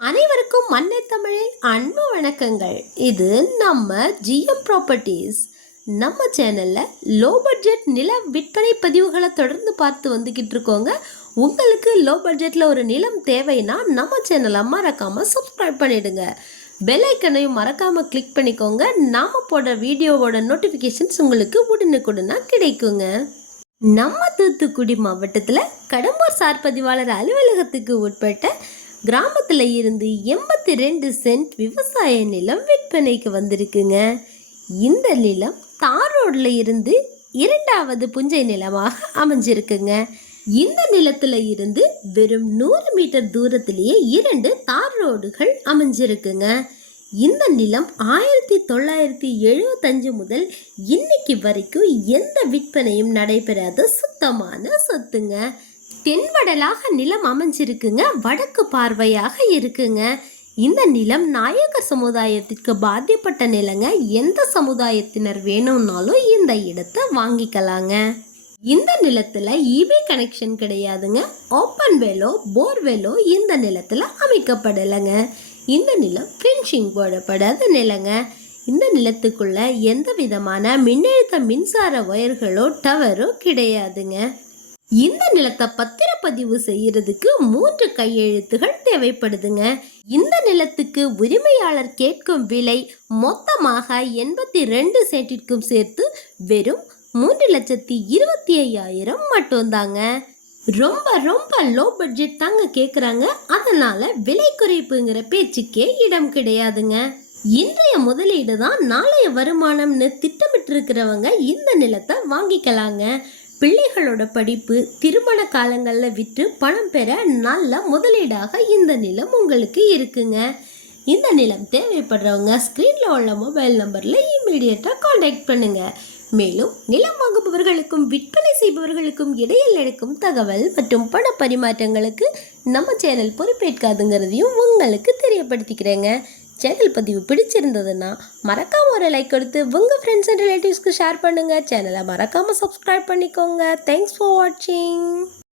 அனைவருக்கும் மன்னை தமிழின் அன்பு வணக்கங்கள். இது நம்ம ஜிஎம் ப்ராப்பர்ட்டிஸ். நம்ம சேனலில் லோ பட்ஜெட் நில விற்பனை பதிவுகளை தொடர்ந்து பார்த்து வந்துக்கிட்டு இருக்கோங்க. உங்களுக்கு லோ பட்ஜெட்டில் ஒரு நிலம் தேவைன்னா நம்ம சேனலை மறக்காமல் சப்ஸ்கிரைப் பண்ணிடுங்க. பெல் ஐக்கனையும் மறக்காமல் கிளிக் பண்ணிக்கோங்க. நாம் போடுற வீடியோவோட நோட்டிஃபிகேஷன்ஸ் உங்களுக்கு உடனுக்குடனாக கிடைக்குங்க. நம்ம தூத்துக்குடி மாவட்டத்தில் கடம்பூர் சார் பதிவாளர் அலுவலகத்துக்கு உட்பட்ட கிராமத்தில் இருந்து 82 சென்ட் விவசாய நிலம் விற்பனைக்கு வந்திருக்குங்க. இந்த நிலம் தார் ரோட்ல இருந்து இரண்டாவது புஞ்சை நிலமாக அமைஞ்சிருக்குங்க. இந்த நிலத்துல இருந்து வெறும் 100 மீட்டர் தூரத்திலேயே 2 தார் ரோடுகள் அமைஞ்சிருக்குங்க. இந்த நிலம் 1975 முதல் இன்னைக்கு வரைக்கும் எந்த விற்பனையும் நடைபெறாத சுத்தமான சொத்துங்க. தென்வடலாக நிலம் அமைஞ்சிருக்குங்க. வடக்கு பார்வையாக இருக்குங்க. இந்த நிலம் நாயக்கர் சமுதாயத்திற்கு பாதிக்கப்பட்ட நிலங்க. எந்த சமுதாயத்தினர் வேணும்னாலும் இந்த இடத்தை வாங்கிக்கலாங்க. இந்த நிலத்துல இபி கனெக்ஷன் கிடையாதுங்க. ஓப்பன் வெலோ போர்வெலோ இந்த நிலத்துல அமைக்கப்படலைங்க. இந்த நிலம் ஃபென்சிங் போடப்படாத நிலங்க. இந்த நிலத்துக்குள்ள எந்த விதமான மின்னழுத்த மின்சார ஒயர்களோ டவரோ கிடையாதுங்க. இந்த நிலத்தை பத்திரப்பதிவு செய்யறதுக்கு 3 கையெழுத்துகள் தேவைப்படுதுங்க. இந்த நிலத்துக்கு உரிமையாளர் கேட்கும் விலை மொத்தமாக 82 சென்டிற்கும் சேர்த்து வெறும் 3,25,000 மட்டும்தாங்க. ரொம்ப ரொம்ப லோ பட்ஜெட் தாங்க கேட்குறாங்க. அதனால விலை குறைப்புங்கிற பேச்சுக்கே இடம் கிடையாதுங்க. இன்றைய முதலீடு தான் நாளைய வருமானம்னு திட்டமிட்டு இருக்கிறவங்க இந்த நிலத்தை வாங்கிக்கலாங்க. பிள்ளைகளோட படிப்பு, திருமண காலங்களில் விற்று பணம் பெற நல்ல முதலீடாக இந்த நிலம் உங்களுக்கு இருக்குங்க. இந்த நிலம் தேவைப்படுறவங்க ஸ்க்ரீனில் உள்ள மொபைல் நம்பரில் இமீடியட்டாக காண்டாக்ட் பண்ணுங்க. மேலும் நிலம் வாங்குபவர்களுக்கும் விற்பனை செய்பவர்களுக்கும் இடையில் நடக்கும் தகவல் மற்றும் பண பரிமாற்றங்களுக்கு நம்ம சேனல் பொறுப்பேற்காதுங்கிறதையும் உங்களுக்கு தெரியப்படுத்திக்கிறேங்க. சேனல் பதிவு பிடிச்சிருந்ததுன்னா மறக்காமல் ஒரு லைக் கொடுத்து உங்கள் ஃப்ரெண்ட்ஸ் அண்ட் ரிலேட்டிவ்ஸ்க்கு ஷேர் பண்ணுங்கள். சேனலை மறக்காமல் சப்ஸ்கிரைப் பண்ணிக்கோங்க. தேங்க்ஸ் ஃபார் வாட்சிங்.